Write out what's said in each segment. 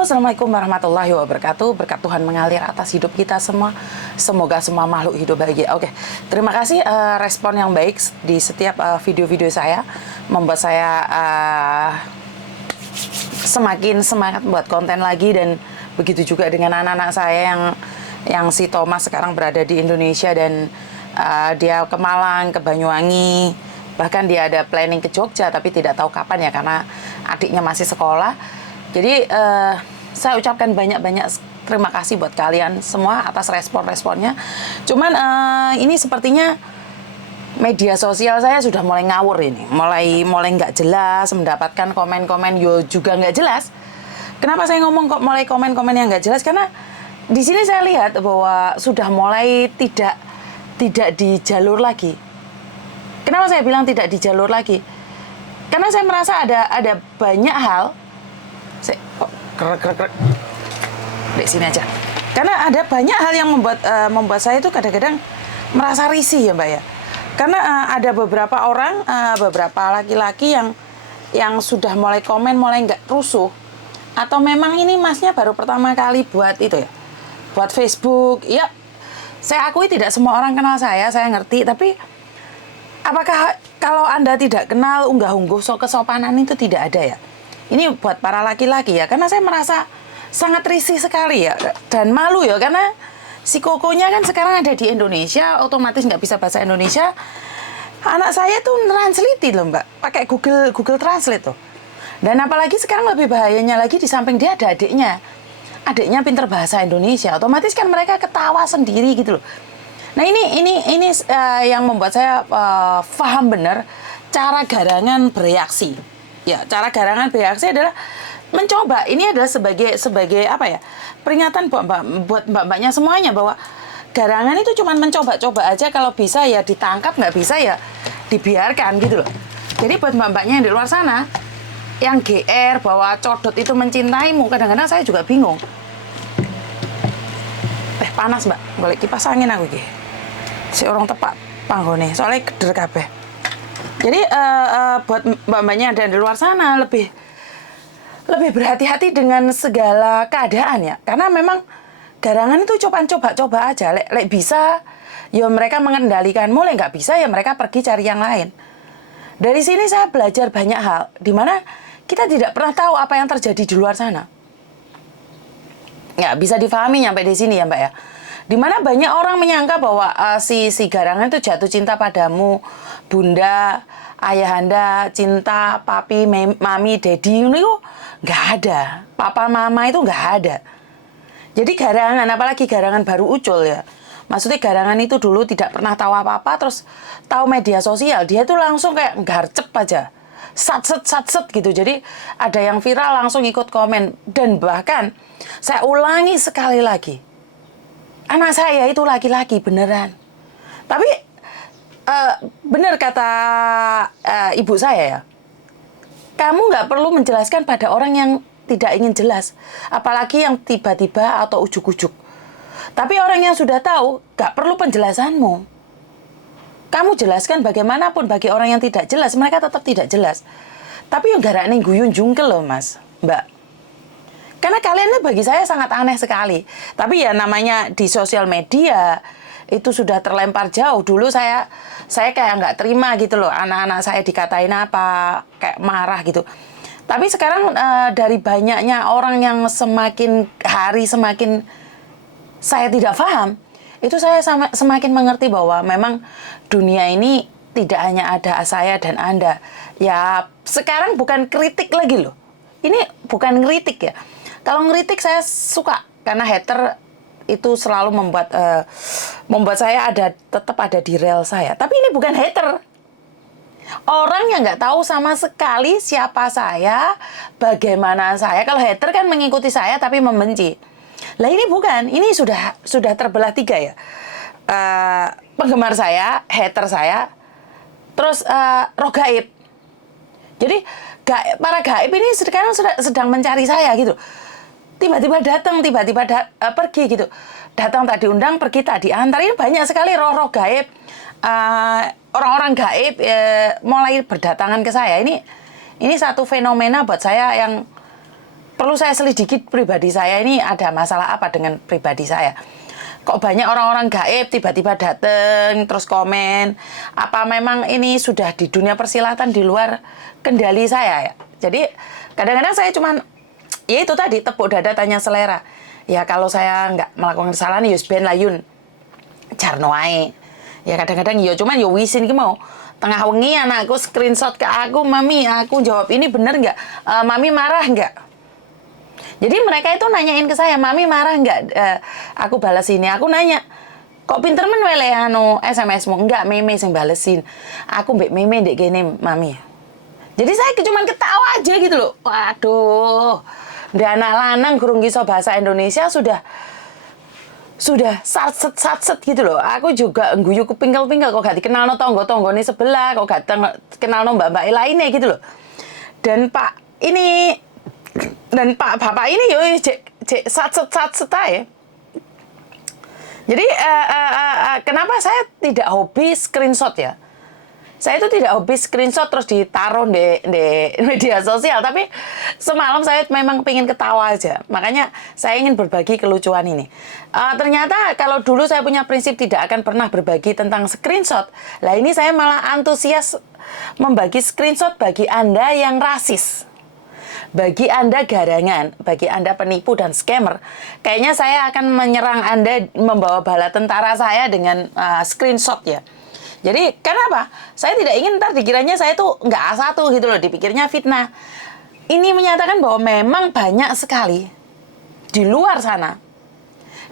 Halo, Assalamualaikum warahmatullahi wabarakatuh. Berkat Tuhan mengalir atas hidup kita semua. Semoga semua makhluk hidup bahagia. Oke, terima kasih respon yang baik di setiap video-video saya. Membuat saya semakin semangat buat konten lagi. Dan begitu juga dengan anak-anak saya yang si Thomas sekarang berada di Indonesia. Dan dia ke Malang, ke Banyuwangi. Bahkan dia ada planning ke Jogja, tapi tidak tahu kapan ya, karena adiknya masih sekolah. Jadi saya ucapkan banyak-banyak terima kasih buat kalian semua atas respon-responnya. Cuman ini sepertinya media sosial saya sudah mulai ngawur ini, mulai nggak jelas, mendapatkan komen-komen juga nggak jelas. Kenapa saya ngomong kok mulai komen-komen yang nggak jelas? Karena di sini saya lihat bahwa sudah mulai tidak di jalur lagi. Kenapa saya bilang tidak di jalur lagi? Karena saya merasa ada banyak hal. Krek. Di sini aja. Karena ada banyak hal yang membuat saya itu kadang-kadang merasa risih ya, Mbak ya. Karena ada beberapa orang, beberapa laki-laki yang sudah mulai komen, mulai nggak rusuh. Atau memang ini masnya baru pertama kali buat itu ya, buat Facebook. Ya, saya akui tidak semua orang kenal saya ngerti. Tapi apakah kalau Anda tidak kenal, unggah-ungguh kesopanan itu tidak ada ya? Ini buat para laki-laki ya, karena saya merasa sangat risih sekali ya, dan malu ya, karena si Kokonya kan sekarang ada di Indonesia, otomatis nggak bisa bahasa Indonesia. Anak saya tuh translate loh Mbak, pakai Google Translate tuh. Dan apalagi sekarang lebih bahayanya lagi, di samping dia ada adiknya pinter bahasa Indonesia, otomatis kan mereka ketawa sendiri gitu loh. Nah ini yang membuat saya paham benar cara garangan bereaksi. Ya, cara garangan bereaksi adalah mencoba. Ini adalah sebagai apa ya? Peringatan buat mbak-mbaknya semuanya, bahwa garangan itu cuma mencoba-coba aja. Kalau bisa ya ditangkap, nggak bisa ya dibiarkan gitu loh. Jadi buat mbak-mbaknya yang di luar sana yang GR bahwa codot itu mencintaimu, kadang-kadang saya juga bingung. Panas Mbak, boleh kipas angin aku iki. Si orang tepak panggone, soalnya keder kabeh. Jadi buat mbak-mbaknya ada di luar sana lebih berhati-hati dengan segala keadaan ya, karena memang garangan itu coba aja. Lek bisa ya mereka mengendalikanmu, lek nggak bisa ya mereka pergi cari yang lain. Dari sini saya belajar banyak hal, dimana kita tidak pernah tahu apa yang terjadi di luar sana. Ya bisa difahami sampai di sini ya Mbak ya. Dimana banyak orang menyangka bahwa si garangan itu jatuh cinta padamu, bunda, ayahanda, cinta, papi, mami, daddy, itu nggak ada. Papa, mama itu nggak ada. Jadi garangan, apalagi garangan baru ucul ya. Maksudnya garangan itu dulu tidak pernah tahu apa-apa, terus tahu media sosial, dia tuh langsung kayak garcep aja. Satset gitu. Jadi ada yang viral langsung ikut komen. Dan bahkan saya ulangi sekali lagi, anak saya itu laki-laki beneran. Tapi benar kata ibu saya ya, kamu nggak perlu menjelaskan pada orang yang tidak ingin jelas, apalagi yang tiba-tiba atau ujuk-ujuk. Tapi orang yang sudah tahu nggak perlu penjelasanmu. Kamu jelaskan bagaimanapun, bagi orang yang tidak jelas, mereka tetap tidak jelas. Tapi yang garak nih guyun jungkel loh Mas, Mbak. Karena kalian bagi saya sangat aneh sekali. Tapi ya namanya di sosial media itu sudah terlempar jauh. Dulu saya kayak nggak terima gitu loh, anak-anak saya dikatain apa, kayak marah gitu. Tapi sekarang dari banyaknya orang yang semakin hari semakin saya tidak paham, itu saya semakin mengerti bahwa memang dunia ini tidak hanya ada saya dan Anda. Ya sekarang bukan kritik lagi loh. Ini bukan kritik ya. Kalau ngeritik saya suka, karena hater itu selalu membuat saya tetap ada di rel saya. Tapi ini bukan hater. Orang yang nggak tahu sama sekali siapa saya, bagaimana saya. Kalau hater kan mengikuti saya tapi membenci. Lah ini bukan, ini sudah terbelah tiga ya. Penggemar saya, hater saya, terus roh gaib. Jadi para gaib ini sekarang sedang mencari saya gitu. Tiba-tiba datang, pergi gitu. Datang tak diundang, pergi tak diantar. Ini banyak sekali roh-roh gaib, orang-orang gaib mulai berdatangan ke saya. Ini satu fenomena buat saya yang perlu saya selidiki pribadi saya ini ada masalah apa dengan pribadi saya. Kok banyak orang-orang gaib tiba-tiba dateng terus komen. Apa memang ini sudah di dunia persilatan di luar kendali saya ya. Jadi kadang-kadang saya cuman, ya itu tadi, tepuk dada tanya selera. Ya kalau saya nggak melakukan kesalahan, ya ben layun. Jarno ae. Ya kadang-kadang ya cuman ya wisin ki mau. Tengah wengi anakku screenshot ke aku, "Mami, aku jawab ini bener nggak? Mami marah nggak?" Jadi mereka itu nanyain ke saya, "Mami marah nggak?" Aku balas ini, aku nanya, "Kok pinter men wele SMS-mu?" "Enggak, Meme yang balesin." "Aku mbek Meme ndek kene, Mami." Jadi saya cuman ketawa aja gitu loh. Waduh, udah anak lanang gurung iso bahasa Indonesia sudah satset gitu loh. Aku juga ngguyu kupingkel-pingkel kok gak dikenal no tonggo-tonggone sebelah, kok gak kenal no mbak-mbak lainnya gitu loh. Dan Bapak ini yo cek satset aja. Jadi kenapa saya tidak hobi screenshot ya? Saya itu tidak hobi screenshot terus ditaruh di media sosial, tapi semalam saya memang pengen ketawa aja. Makanya saya ingin berbagi kelucuan ini. Ternyata kalau dulu saya punya prinsip tidak akan pernah berbagi tentang screenshot. Lah ini saya malah antusias membagi screenshot bagi Anda yang rasis. Bagi Anda garangan, bagi Anda penipu dan scammer, kayaknya saya akan menyerang Anda membawa bala tentara saya dengan screenshot ya. Jadi, kenapa? Saya tidak ingin ntar dikiranya saya tuh nggak A1 gitu loh, dipikirnya fitnah. Ini menyatakan bahwa memang banyak sekali di luar sana,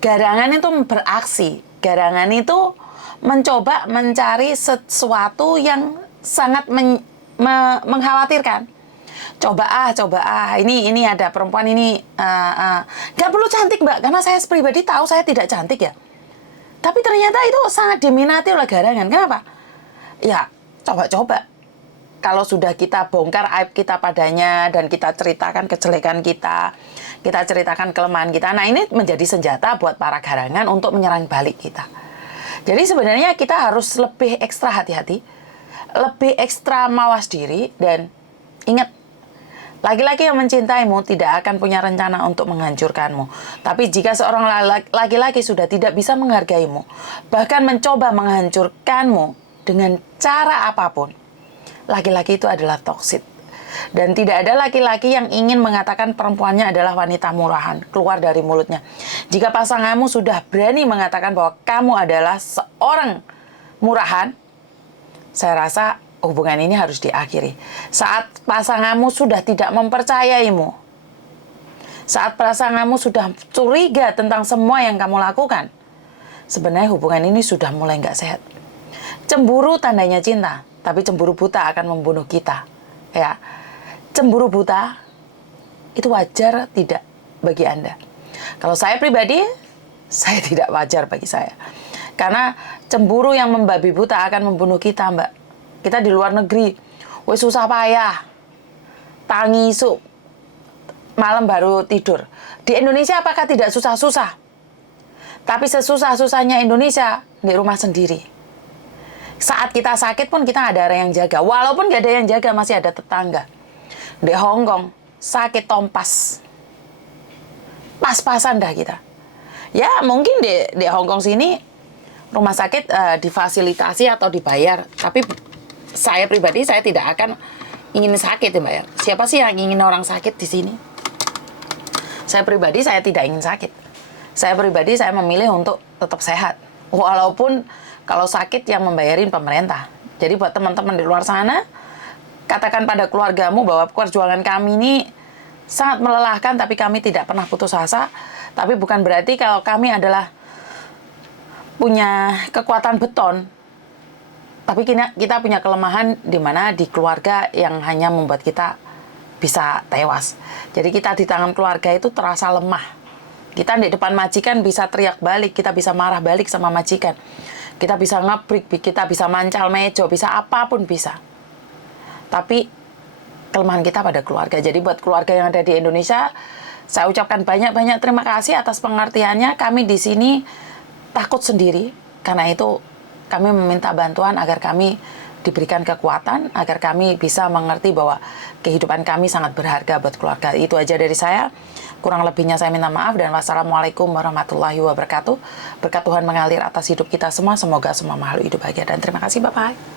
garangan itu beraksi. Garangan itu mencoba mencari sesuatu yang sangat mengkhawatirkan. Coba ini ada perempuan ini, nggak perlu cantik mbak, karena saya pribadi tahu saya tidak cantik ya. Tapi ternyata itu sangat diminati oleh garangan. Kenapa? Ya, coba-coba. Kalau sudah kita bongkar aib kita padanya dan kita ceritakan kejelekan kita ceritakan kelemahan kita. Nah, ini menjadi senjata buat para garangan untuk menyerang balik kita. Jadi sebenarnya kita harus lebih ekstra hati-hati, lebih ekstra mawas diri, dan ingat, laki-laki yang mencintaimu tidak akan punya rencana untuk menghancurkanmu. Tapi jika seorang laki-laki sudah tidak bisa menghargaimu, bahkan mencoba menghancurkanmu dengan cara apapun, laki-laki itu adalah toksik. Dan tidak ada laki-laki yang ingin mengatakan perempuannya adalah wanita murahan keluar dari mulutnya. Jika pasanganmu sudah berani mengatakan bahwa kamu adalah seorang murahan, saya rasa hubungan ini harus diakhiri. Saat pasanganmu sudah tidak mempercayaimu, saat pasanganmu sudah curiga tentang semua yang kamu lakukan, sebenarnya hubungan ini sudah mulai nggak sehat. Cemburu tandanya cinta, tapi cemburu buta akan membunuh kita. Ya, cemburu buta itu wajar tidak bagi Anda? Kalau saya pribadi, saya tidak wajar bagi saya. Karena cemburu yang membabi buta akan membunuh kita, Mbak. Kita di luar negeri, wes susah payah, tangi isu, malam baru tidur. Di Indonesia apakah tidak susah-susah? Tapi sesusah-susahnya Indonesia di rumah sendiri. Saat kita sakit pun kita ada orang yang jaga. Walaupun gak ada yang jaga, masih ada tetangga. Di Hong Kong, sakit tompas. Pas-pasan dah kita. Ya mungkin di Hong Kong sini, rumah sakit difasilitasi atau dibayar. Tapi saya pribadi, saya tidak akan ingin sakit ya Mbak ya. Siapa sih yang ingin orang sakit di sini? Saya pribadi, saya tidak ingin sakit. Saya pribadi, saya memilih untuk tetap sehat. Walaupun kalau sakit yang membayarin pemerintah. Jadi buat teman-teman di luar sana, katakan pada keluargamu bahwa perjuangan kami ini sangat melelahkan, tapi kami tidak pernah putus asa. Tapi bukan berarti kalau kami adalah punya kekuatan beton, tapi kita punya kelemahan di mana di keluarga yang hanya membuat kita bisa tewas. Jadi kita di tangan keluarga itu terasa lemah. Kita di depan majikan bisa teriak balik, kita bisa marah balik sama majikan. Kita bisa ngebrik, kita bisa mancal meja, bisa apapun bisa. Tapi kelemahan kita pada keluarga. Jadi buat keluarga yang ada di Indonesia, saya ucapkan banyak-banyak terima kasih atas pengertiannya. Kami di sini takut sendiri, karena itu kami meminta bantuan agar kami diberikan kekuatan agar kami bisa mengerti bahwa kehidupan kami sangat berharga buat keluarga. Itu aja dari saya. Kurang lebihnya saya minta maaf dan wassalamualaikum warahmatullahi wabarakatuh. Berkat Tuhan mengalir atas hidup kita semua. Semoga semua makhluk hidup bahagia dan terima kasih. Bye-bye.